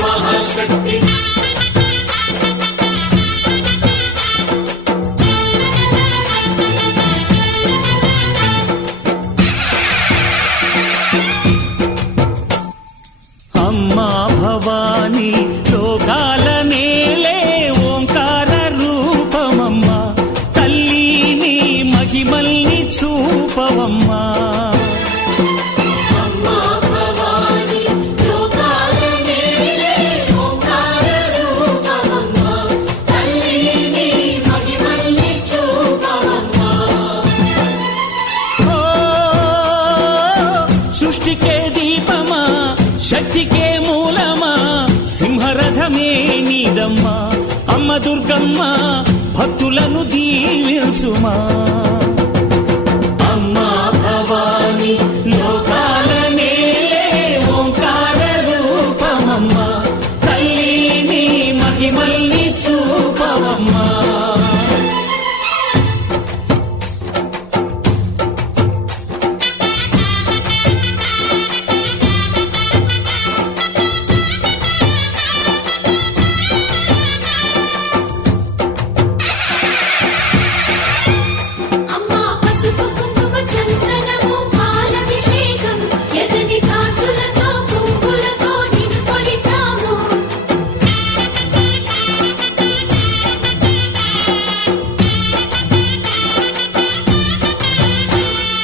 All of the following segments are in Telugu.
మహాశక్తి అమ్మా భవాని లోకాల నేలే ఓంకార రూపమమ్మా తల్లిని మహిమల్ని చూపవమ్మా సృష్టికే దీపమా శక్తికే మూలమా సింహరథమే నీదమ్మా అమ్మ దుర్గమ్మ భక్తులను దీవించుమా అమ్మా భవాని లోకాల నేలే ఓంకార రూపమమ్మా తల్లిని మహిమల్ని చూపవమ్మా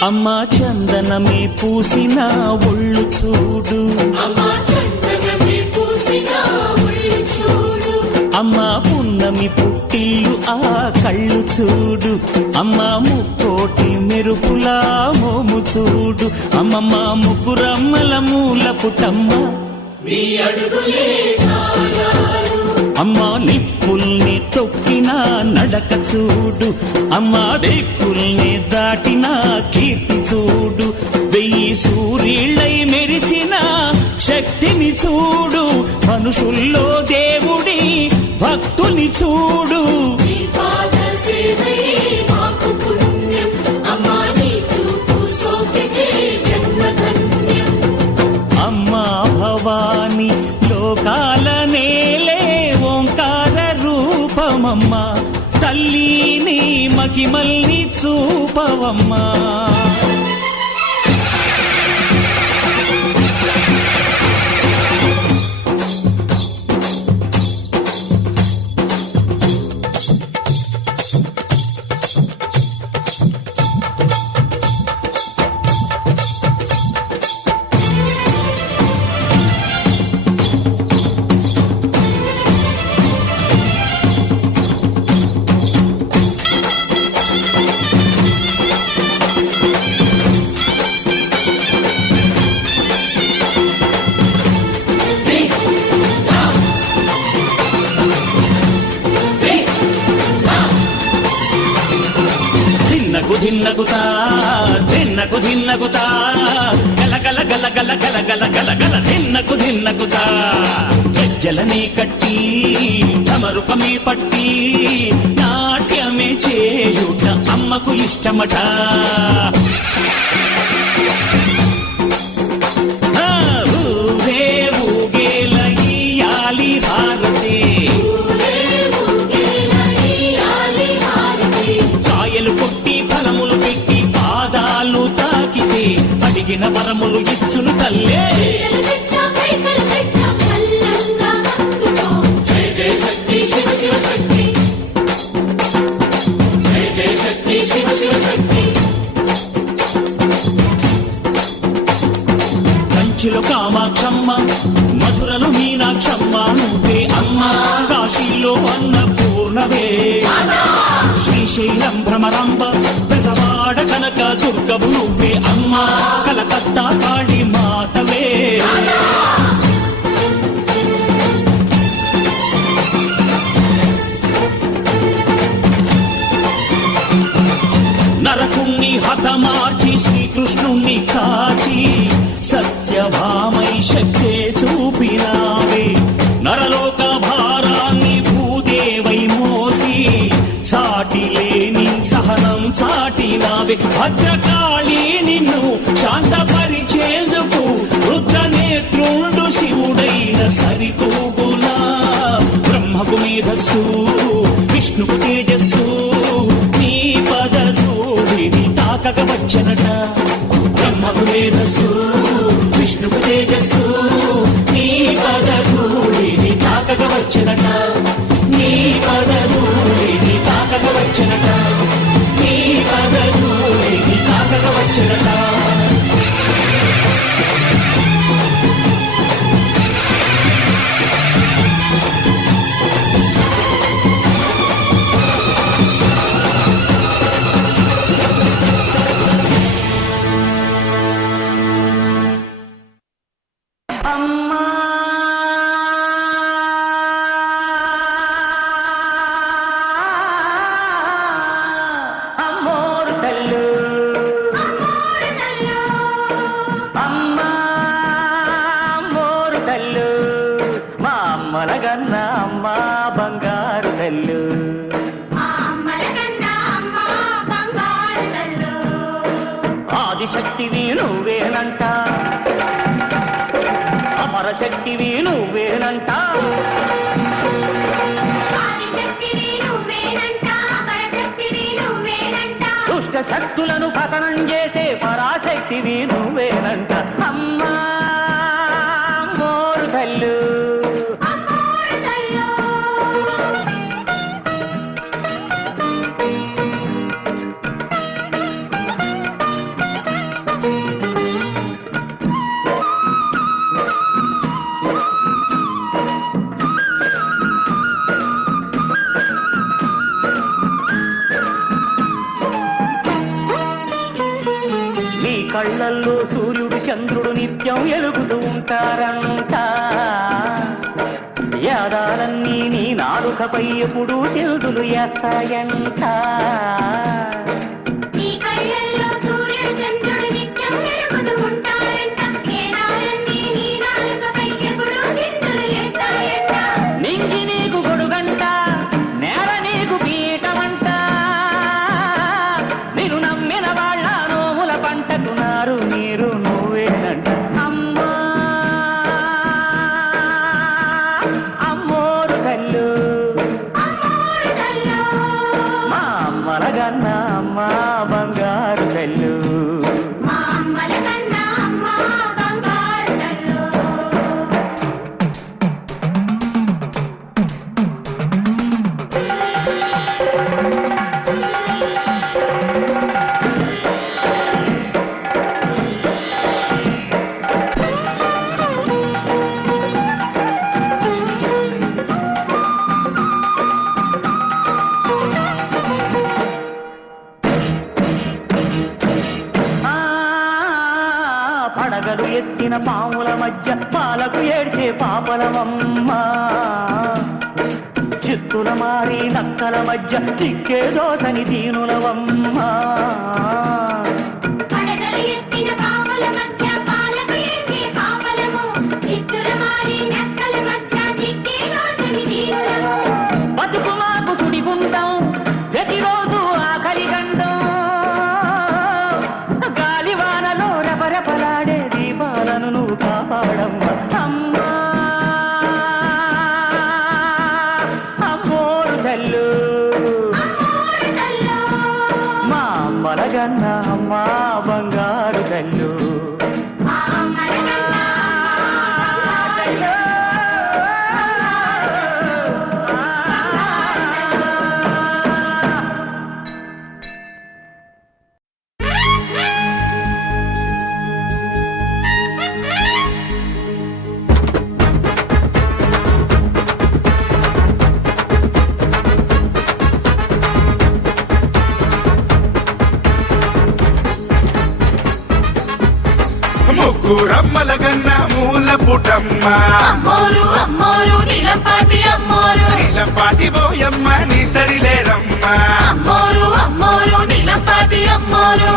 అమ్మా చందనమే పూసిన ఒళ్ళు చూడు అమ్మా పున్నమి పుట్టిల్లు ఆ కళ్ళు చూడు అమ్మా ముక్కోటి మెరుపులా మోము చూడు అమ్మమ్మ ముగ్గురమ్మల మూల పుటమ్మ అమ్మా నిప్పుల్ని తొక్కిన నడక చూడు అమ్మా దిక్కుల్ని దాటిన కీర్తి చూడు 1000 సూర్యుళ్ళై మెరిసిన శక్తిని చూడు మనుషుల్లో దేవుడి భక్తుని చూడు అమ్మా భవాని లోకాల నేలే ఓంకార రూపమమ్మా తల్లిని మహిమల్ని చూపవమ్మా ధిన్నగుతా ధిన్నగుతా గల గల గల గల గల గల గల గల ధిన్నగుతా గజ్జలనే కట్టి తమరుకమే పట్టి నాట్యమే చేయుట అమ్మకు ఇష్టమట ఊరే ఊగేల ఇయ్యాలి హారతి కాయలు కొట్టి ఫలములు పెట్టి పాదాలు తాకితే అడిగిన వరములు ఇచ్చును తల్లే కంచిలో కామాక్షమ్మ మధురలో మీనాక్షమ్మ నువ్వే అమ్మ కాశీలో అన్నపూర్ణవే శ్రీశైలం భ్రమరాంబ బెజవాడ కనక దుర్గవు నువ్వే అమ్మ కలకత్తా కాళీ మాతవే నరకుణ్ణి హతమార్చి శ్రీకృష్ణుణ్ణి కాచి సత్యభామై శక్తే చూపినావే నరలోక భారాన్ని భూదేవై మోసి సాటి లేని సహనం చాటినావే భద్రకాళి నిన్ను శాంతపరిచేందుకు రుద్రనేత్రుండు శివుడైన సరితూగులా బ్రహ్మకు మేధస్సు విష్ణుకు తేజస్సు నీ పదధూళిని తాకక వచ్చనట బ్రహ్మకు మేధస్సు విష్ణుకు తేజస్సు నీ పదధూళిని తాకక వచ్చనట నీ పదధూళిని తాకక వచ్చనట నీ పదధూళిని తాకక వచ్చనట ఆదిశక్తివి నువ్వేనంట అమరశక్తివి నువ్వేనంట దుష్ట శక్తులను పతనం చేసే పరాశక్తివి నువ్వేనంట అమ్మా మోరు తల్లు కళ్ళల్లో సూర్యుడు చంద్రుడు నిత్యం ఎలుగుతూ ఉంటారంట యాదాలన్నీ నీ నాలుకపై ఎప్పుడు చిల్దులు వేస్తాయంట నింగి నీకు గొడుగంట నేల నీకు పీఠమంట నిన్ను నమ్మిన వాళ్ళ నోముల పంటకున్నారు నీరు నువ్వేనంట అమ్మా అమ్మోరు కళ్ళు మా అమ్మలగన్న అమ్మ బంగారు కళ్ళు పడగలు ఎత్తిన పాముల మధ్య పాలకు ఏడ్చే పాపలమమ్మ చిత్తుల మారి నక్కల మధ్య చిక్కే దోసని దీనులవమ్మ బతుకు మాకు సుడిగుంటాం ప్రతిరోజు ఆఖరి గండం గాలివానలో రెపరెపలాడే దీపాలను నువ్వు కాపాడమ్మ అమ్మా అమ్మోరు తల్లు మా అమ్మలగన్న అమ్మ బంగారు తల్లు రమ్మలగన్న మూల పుటమ్మ అమ్మోరు అమ్మోరు నీలంపాటి అమ్మోరు నీలంపాటి పోయమ్మ నీ సరిలేరమ్మ అమ్మోరు అమ్మోరు నీలంపాటి అమ్మోరు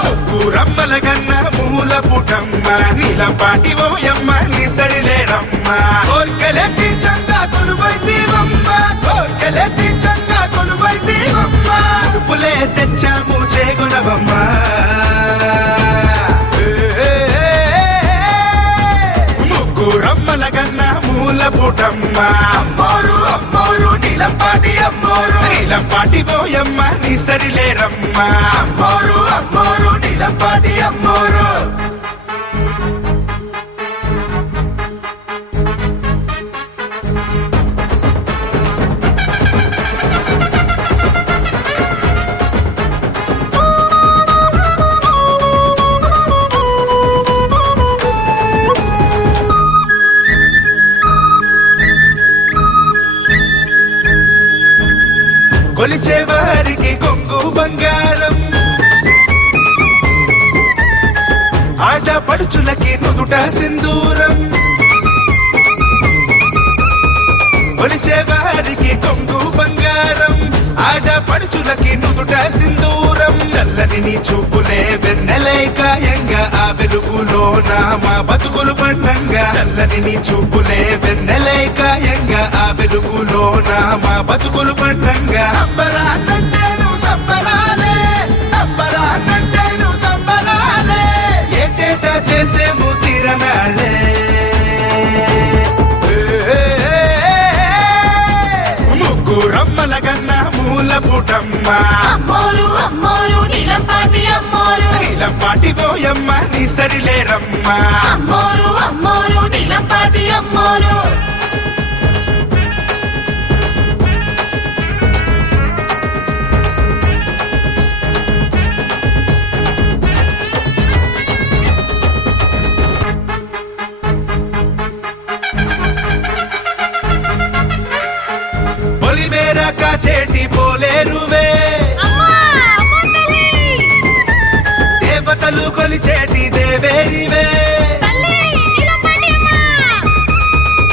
రమ్మలగన్న మూల పుటమ్మ నీలంపాటి పోయమ్మ నీ సరిలేరమ్మ కోర్కెలెత్తి చంగా కొలువైతీవమ్మ కోర్కెలెత్తి చంగా కొలువైతీవమ్మ ఉడుపులే తెచ్చాము చేగుణవమ్మ రమ్మలగన్న మూల పుటమ్మ అమ్మోరు అమ్మోరు నీలంపాటి అమ్మోరు నీలంపాటి ఓయమ్మ నీ సరిలేరమ్మ అమ్మోరు అమ్మోరు నీలంపాటి అమ్మోరు కొలిచే వారికి కొంగు బంగారం ఆడపడుచులకి నుదుట సింధూరం కొలిచే వారికి కొంగు బంగారం ఆడపడుచులకి నుదుట సింధూరం చల్లని నీ చూపులే వెన్నెలై కాయంగా ఆ వెలుగులోన మా బతుకులు పండంగా చల్లని నీ చూపులే వెన్నెలై కాయంగా ఆ వెలుగులోన మా బతుకులు పండంగా అంబరాన్నంటే నువ్వు సంబరాలే అంబరాన్నంటే నువ్వు సంబరాలే ఏటేటా చేసేము తీరనాలే ముగ్గురమ్మల కన్నా మూల పుటమ్మ అమ్మోరు అమ్మోరు నీలంపాటి అమ్మోరు నీలంపాటి పోయమ్మ నీ సరిలేరమ్మ అమ్మోరు అమ్మోరు నీలంపాటి అమ్మోరు పొలిమేర కాచేటి పోలేరువే దేవతలు కొలిచేటి దేవేరివే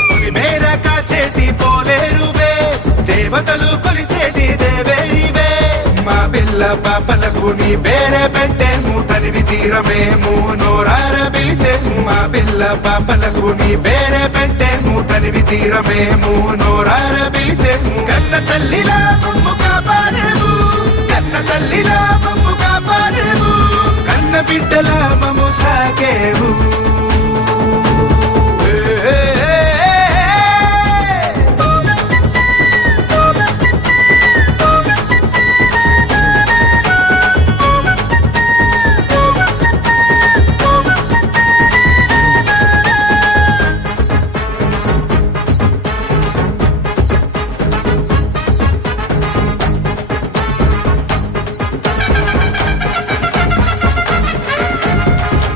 పొలిమేర కాచేటి పోలేరువే దేవతలు కొలిచేటి దేవేరివే మా పిల్ల పాపలకు నీ పేరే పెట్టేము తనివి తీరమేము నోరార పిలిచేము మా పిల్ల పాపలకు నీ పేరే పెట్టేము తనివి తీరమేము నోరార పిలిచేము కన్న తల్లిలా మమ్ము కాపాడేము కన్న తల్లిలా మమ్ము కాపాడేము కన్న బిడ్డలా మమ్ము సాగేము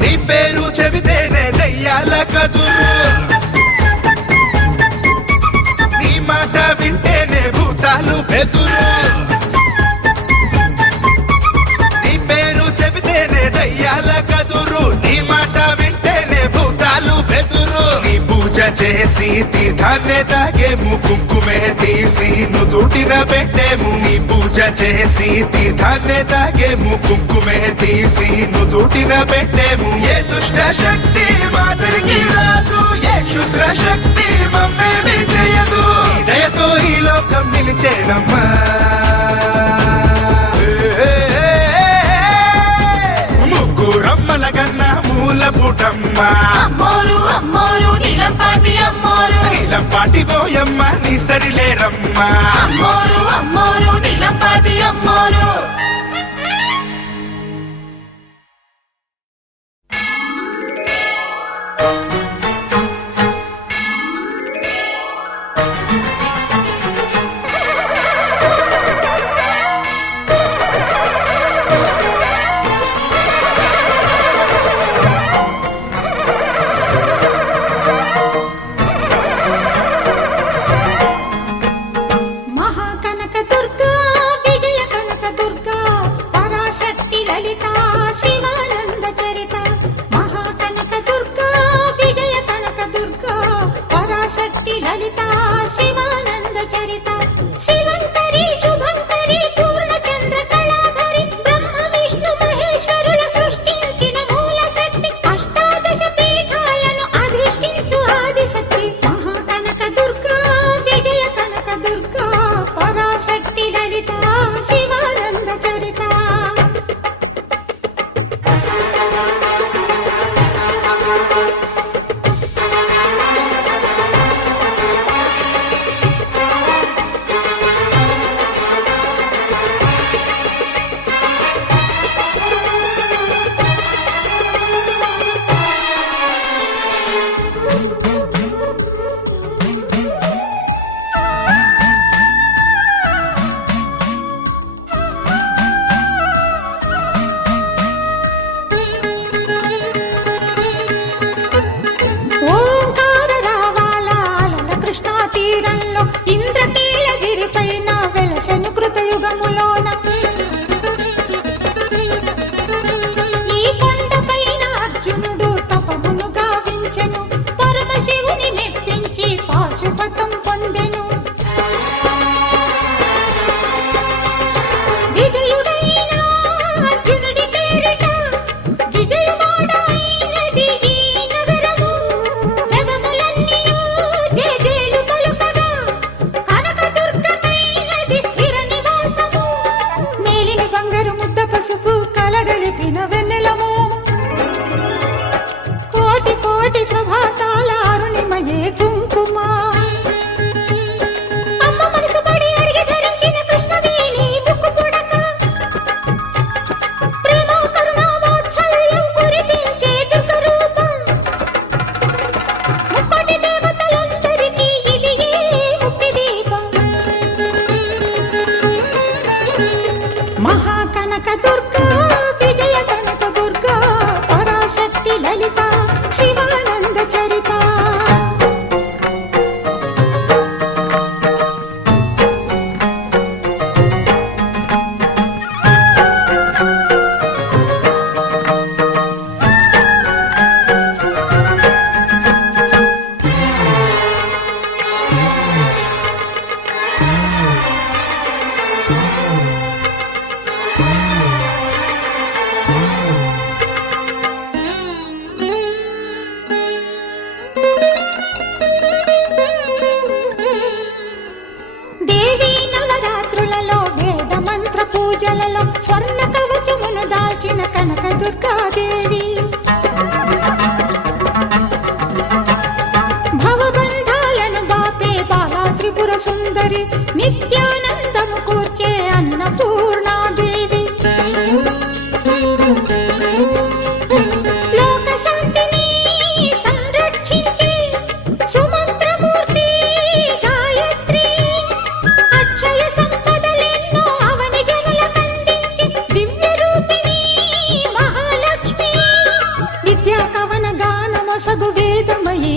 నీ పేరు చెబితేనే దయ్యాల కదురు నీ మాట వింటేనే భూతాలు బెదురు నీ పేరు చెబితేనే దయ్యాల కదురు నీ మాట వింటేనే భూతాలు బెదురు నీ పూజ చేసి తీర్థాన్నే తాగేము కుంకుమే తీసి నుదుటిన పెట్టేము నీ పూజ చేసి తీర్థాన్నే తాగేము కుంకుమే తీసి నుదుటిన పెట్టేము ఏ దుష్ట శక్తి మాదిరికి రాదు ఏ క్షుద్ర శక్తి మమ్మేమి చేయదు నీ దయతో ఈ లోకం నిలిచేనమ్మా ముగ్గురమ్మల కన్నా మూల పుటమ్మ అమ్మోరు అమ్మోరు నీలంపాటి అమ్మోరు నీలంపాటి పోయమ్మ నీ సరిలేరమ్మ అమ్మోరు అమ్మోరు నీలంపాటి అమ్మోరు మహాకనక దుర్గా విజయ కనక దుర్గా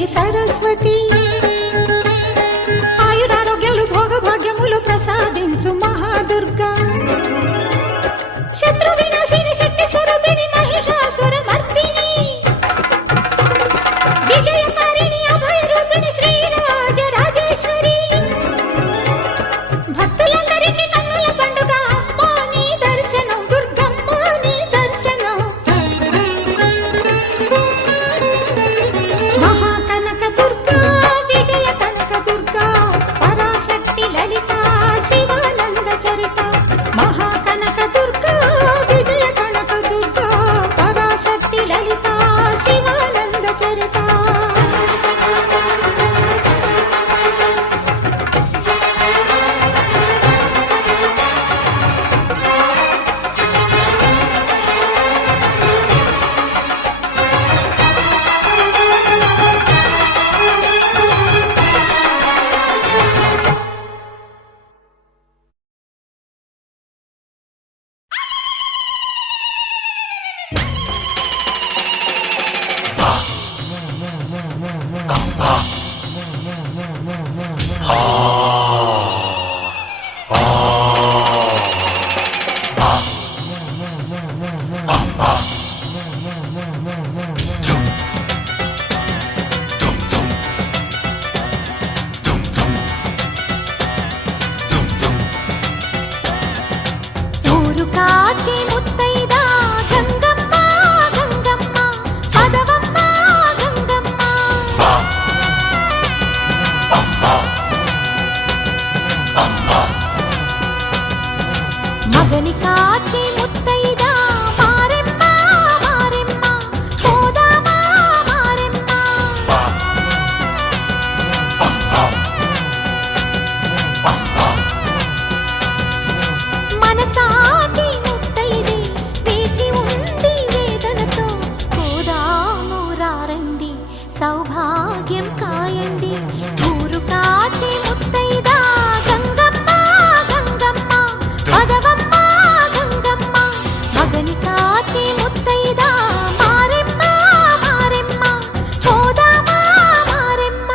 సరస్వతి ఆయురారోగ్యాలు భోగభాగ్యములు ప్రసాదించు మహాదుర్గా శత్రు వినాశిని శక్తి స్వరూపిణి మహిషాసుర మర్దిని విజయకారిణి అభయ రూపిణి శ్రీరాజ రాజేశ్వరి భక్తులందరికీ కన్నుల పండుగ అమ్మా నీ దర్శనం దుర్గమ్మ నీ దర్శనం మహాకనక దుర్గా విజయ కనక దుర్గా పరాశక్తి లలిత శివానంద చరిత మహాకనక దుర్గా విజయ కనక దుర్గా పరాశక్తి లలిత శివానంద చరిత ఊరు కాచి ముత్తైదా గంగమ్మ గంగమ్మ పదవమ్మ గంగమ్మ మగని కాచి ముత్తైదా మారెమ్మ మారెమ్మ పోదామా మారెమ్మ మనసాటి ముత్తైదే వేచి ఉంది వేదనతో పోదాము రారండి సౌభాగ్యం కాయండి ఊరు కాచి ముత్తైదా గంగమ్మ గంగమ్మ పదవమ్మ గంగమ్మ మగని కాచి ముత్తైదా మారెమ్మ మారెమ్మ పోదామా మారెమ్మ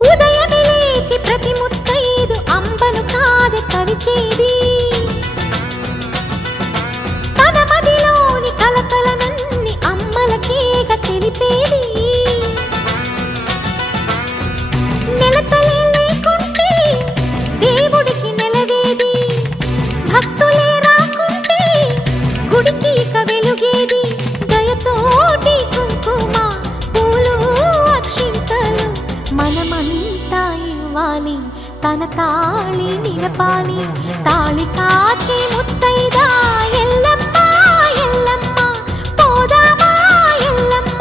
ఉదయమే లేచి ప్రతి ముత్తైదు అంబను కాదే కరిచేది తన మదిలోని కలకలనన్ని అమ్మలకేగ తెలిపేది నెలతలే లేకుంటే దేవుడికి నెలవేది భక్తులే రాకుంటే గుడికి ఇక వెలుగేది దయతోటి కుంకుమ పూలు అక్షింతలు మనమంతా ఇవ్వాలి తన తాళి నిలపాలి తాళి కాచి ముత్తైదా ఎల్లమ్మ ఎల్లమ్మ పోదామా ఎల్లమ్మ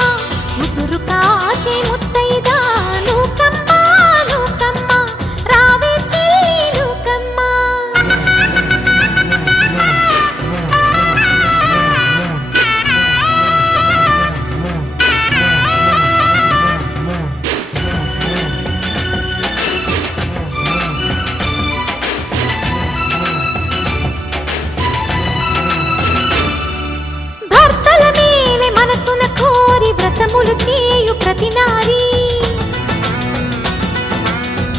ఉసురు కాచి ముత్తైదా నూకమ్మ నూకమ్మ రావే చెల్లి నూకమ్మ భర్తల మేలే మనసున కోరి వ్రతములు చేయు ప్రతి నారీ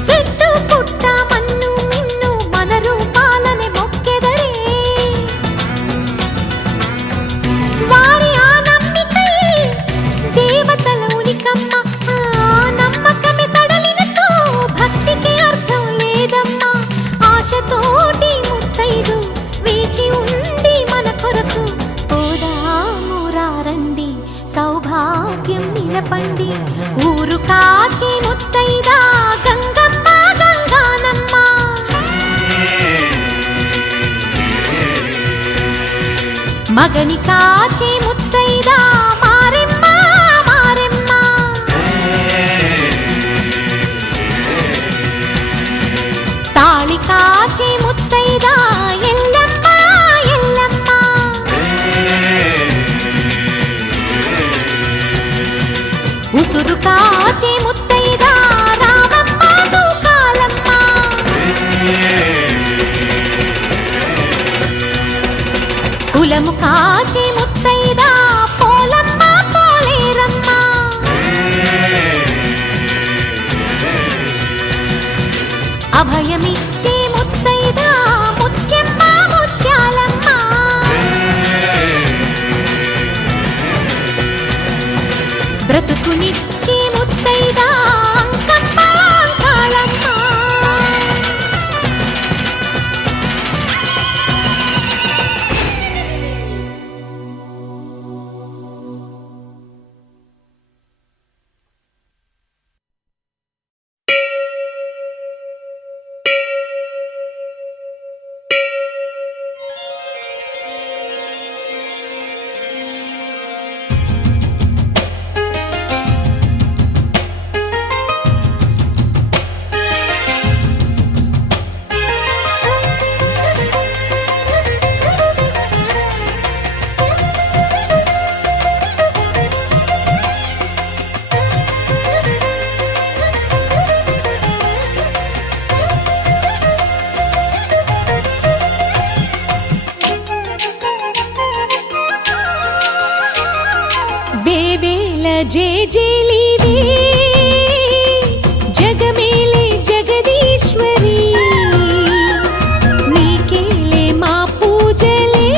చెట్టు పుట్ట మన్ను మిన్ను మన రూపాలనే మొక్కెదరే వారి ఆ నమ్మికై దేవతల ఉనికమ్మ ఆ నమ్మకమే సడలినచో భక్తికి అర్థం లేదమ్మా ఆశతోటి ముత్తైదు వేచి ఉంది మన కొరకు పోదాము రారండి సౌభాగ్యం నిలపండి ఊరు కాచి ముత్తైదా గంగమ్మ గంగానమ్మ మగని కాచి ముత్తైదా మారెమ్మ మారెమ్మ కాచే ముత్తైదా రామమ్మ తూకాలమ్మ కులము కాచే ముత్తైదా పోలమ్మ పోలేరమ్మ అభయమిచ్చే ముత్తైదా ముత్యమ్మ ముత్యాలమ్మ బ్రతుకునిచ్చే ముత్తైదా అంకమ్మ అంకాళమ్మ వేవేల జేజేలివే జగమేలే జగదీశ్వరి నీకేలే మా పూజలే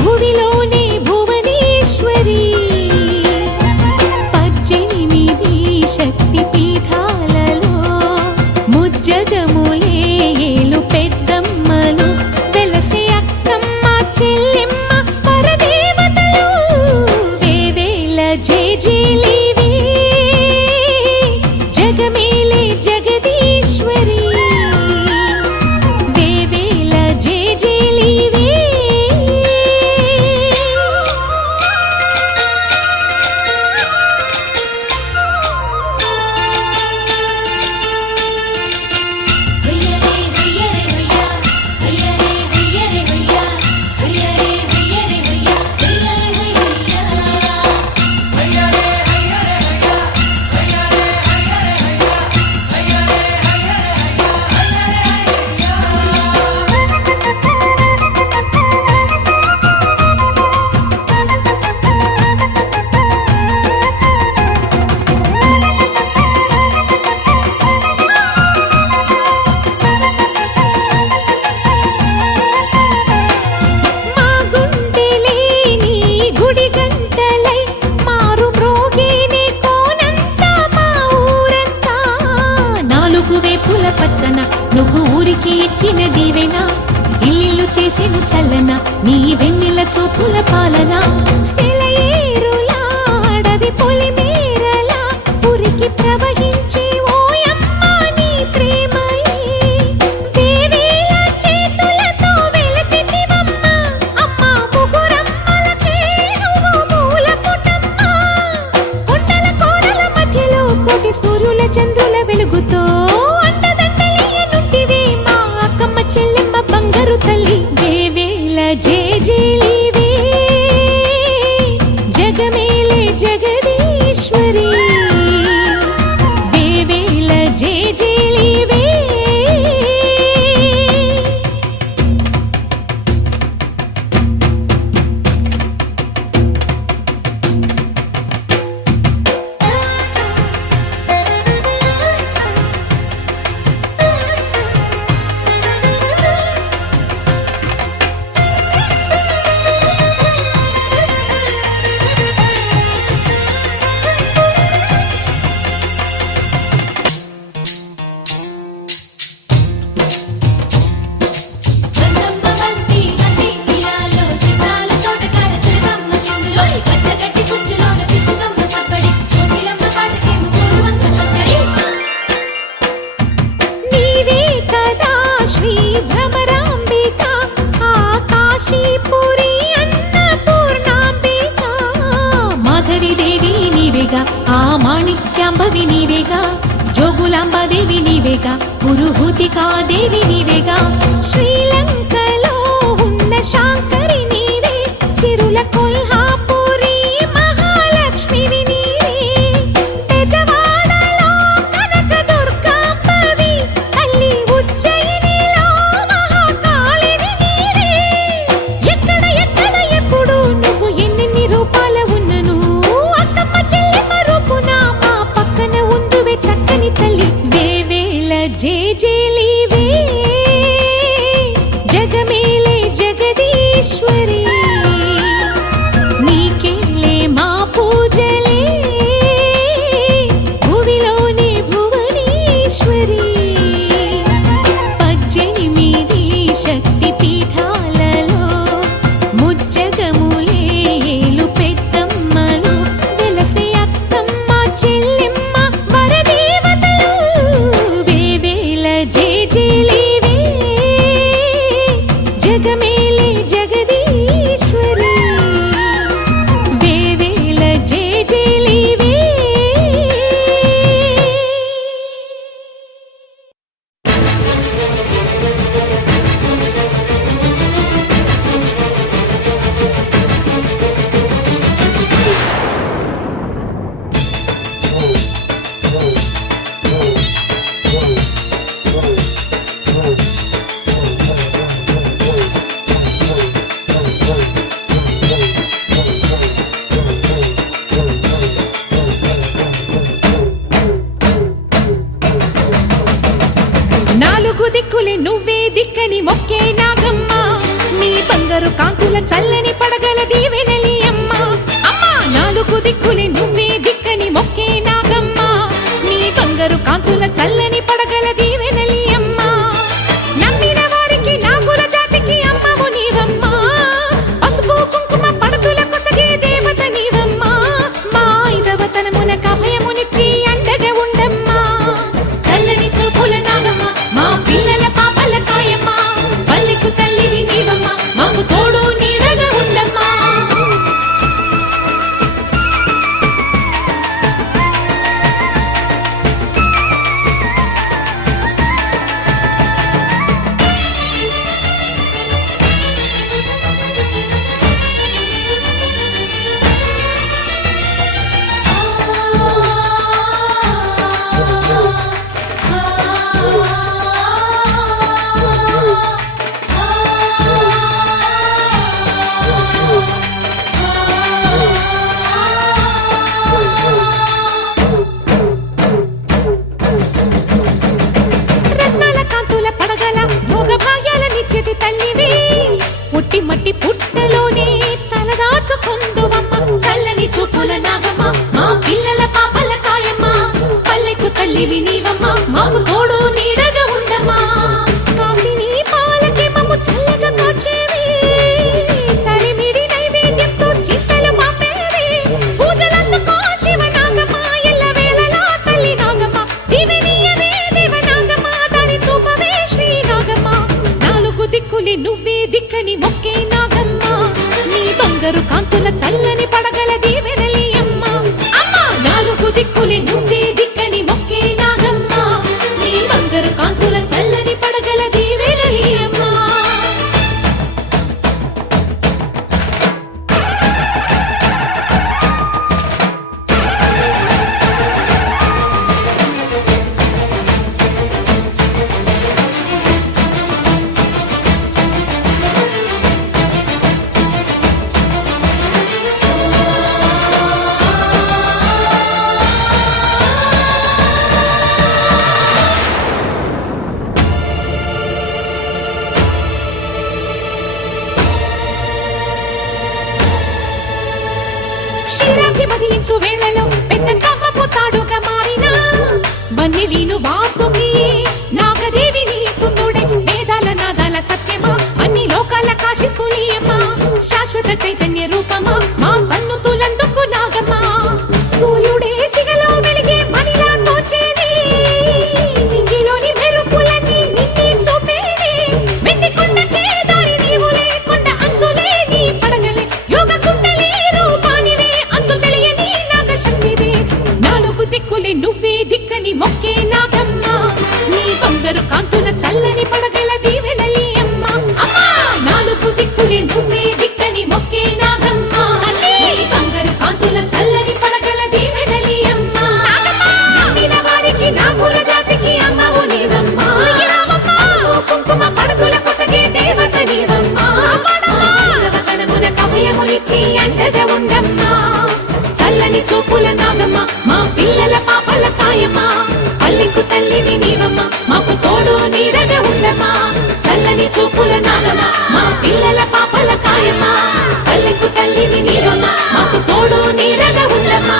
భువిలోనే భువనేశ్వరి 18 శక్తి పీఠాలలో ముజ్జగములే ఏలు పెద్దమ్మలు వెలసే అక్కమ్మ చెల్లెమ్మ పరదేవతలు వేవేల జేజేలివే జగమేలే జగదీశ్వరి వేవేల జేజేలివే హయ్యరే హయ్యరే హయ్యా హయ్యరే హయ్యరే హయ్యా హయ్యరే హయ్యరే హయ్యా మా గుండెలే నీ గుడి గంటలై మారు మ్రోగేనే కోనంతా మా ఊరంతా నాలుగు వేపుల పచ్చన నువ్వు ఊరికి ఇచ్చిన దీవెన ఇల్లు చేసిన చల్లన నీ వెన్నెల చూపుల పాలన సెలయేరులా అడవి పొలిమేరలా ఉరికి ప్రవహించే ఓయమ్మ నీ ప్రేమయే వేవేల చేతులతో వెలసితివమ్మ అమ్మ ముగురమ్మలకే నువ్వు మూల పుటమ్మ కొండల కోరల మధ్యలో కోటి సూర్యుల చంద్రుల వెలుగుతో అండదండలియనుంటివే మా అక్కమ్మ చెల్లెమ్మ బంగారు తల్లి వేవేల జేజేలివే జగమేలే జగదీశ్వరి వేవేల జేజేలివే బందమ్మ బంతి బంతి ఇలాలో సితాల తోటకాడ సిరికమ్మ సింగులోయ్ పచ్చగడ్డి కుచ్చులోన పిచ్చుకమ్మ సప్పడి కోకిలమ్మ పాటకేమో పూర్వంక సత్తడి నీవే కదా శ్రీ భ్రమరాంబిక ఆకాశీపురి అన్నపూర్ణాంబిక మాధవి దేవి నీవేగా ఆ మాణిక్యాంబవి నీవేగా జోగులాంబాదేవి నీవేగా పురుహూతికా దేవి నీవేగా శ్రీలంకలో ఉన్న శాంకరి నీవే సిరుల కొల్హాపురి మహాలక్ష్మివి నీవే ఈశ్వరి నీకేలే మా పూజలే భువిలోని భువనేశ్వరి 18 శక్తి పీఠాలలో ముజ్జగములేలు పెద్దమ్మలు వెలసే అక్కమ్మ చెల్లెమ్మ వరదేవతలు వేవేల జేజేలివే జగమేలే జగదీశ్వరి వేవేల జేజేలివే నాలుగు దిక్కులే నువ్వే దిక్కని మొక్కే నాగమ్మ నీ బంగారు కాంతుల చల్లని పడగల దీవెనలి అమ్మ అమ్మా నాలుగు దిక్కులే నువ్వే దిక్కని మొక్కే నాగమ్మ నీ బంగారు కాంతుల చల్లని పడగల దీవెనలి అమ్మ నమ్మిన వారికి నాగుల జాతికి అమ్మవు నీవమ్మ పసుపు కుంకుమ పడతుల కొసగే దేవత నీవమ్మ మా ఐదవతనమున కభయమునిచ్చి అండగా ఉండమ్మా చల్లని చూపుల నాగమ్మ మా పిల్లల పాపల కాయమ్మ పల్లెకు తల్లివి నీవమ్మ మాకు తోడు నీడగా ఉండమ్మా రత్నాల కాంతుల పడగల భోగ భాగ్యాలనిచ్చేటి తల్లివి పుట్టి మట్టి పుట్టలోనే తలదాచుకుందువమ్మ చల్లని చూపుల నాగమ్మ మా పిల్లల పాపల కాయమ్మ పల్లెకు తల్లివి నీవమ్మ మాకు తోడు నీడగా ఉండమ్మా కాసిని పాలకి మమ్ము చల్లగా కాచేవి చలిమిడి నైవేద్యంతో చింతలు మాపేవి పూజలందుకో శివ నాగమ్మ ఎల్లవేళలా తల్లి నాగమ్మ దివినీయవే దేవ నాగమ్మ దారి చూపవే శ్రీ నాగమ్మ నాలుగు దిక్కులే నువ్వే దిక్కని మొక్కే నాగమ్మ నీ బంగారు కాంతుల చల్లని పడగల దీవెనలి అమ్మ అమ్మ నాలుగు దిక్కులే నువ్వే దిక్కని మొక్కే నాగమ్మ నీ బంగారు కాంతుల చల్లని పడగల దీవెనలి అమ్మ క్షీరాబ్ది బదిలించు వేళలో పెద్ద కవ్వపు తాడుగా మారినా వన్నెలీను వాసుకి నాగదేవి నీ సుందుడే వేదాల నాదాల సత్యమా అన్ని లోకాల కాశీ సూలియమ్మా శాశ్వత చైతన్య రూపమా మా సన్నుతులందుకు నాగమ్మా సూర్యుడే సిగలో వెలిగే మణిలా తోచేది నింగిలోని మెరుపులన్నీ నిన్నే చూపేది వెండి కొండకే దారి నీవులే కొండ అంచులే నీ పడగలే యోగ కుండలే రూపానివే అంతు తెలియని నాగశక్తివే నాలుగు దిక్కులే నువ్వే దిక్కని మొక్కే నాగమ్మ నీ బంగారు కాంతుల చల్లని పడగల దీవెనలి అమ్మ అమ్మా నాలుగు దిక్కులే నువ్వే దిక్కని మొక్కే నాగమ్మ నీ బంగారు కాంతుల చల్లని పడగల దీవెనలి అమ్మ నమ్మిన వారికి నాగుల జాతికి అమ్మవు నీవమ్మ కుంకుమ పడతుల కొసగే దేవత నీవమ్మ దేవతనమున కభయమునిచ్చి అండగా ఉండమ్మా చల్లని చూపుల నాగమ్మ మా పిల్లల పాపల కాయమ్మ పల్లెకు తల్లివి నీవమ్మ మాకు తోడు నీడగా ఉండమ్మా చల్లని చూపుల నాగమ్మ మా పిల్లల పాపల కాయమ్మ పల్లెకు తల్లివి నీవమ్మ మాకు తోడు నీడగా ఉండమ్మా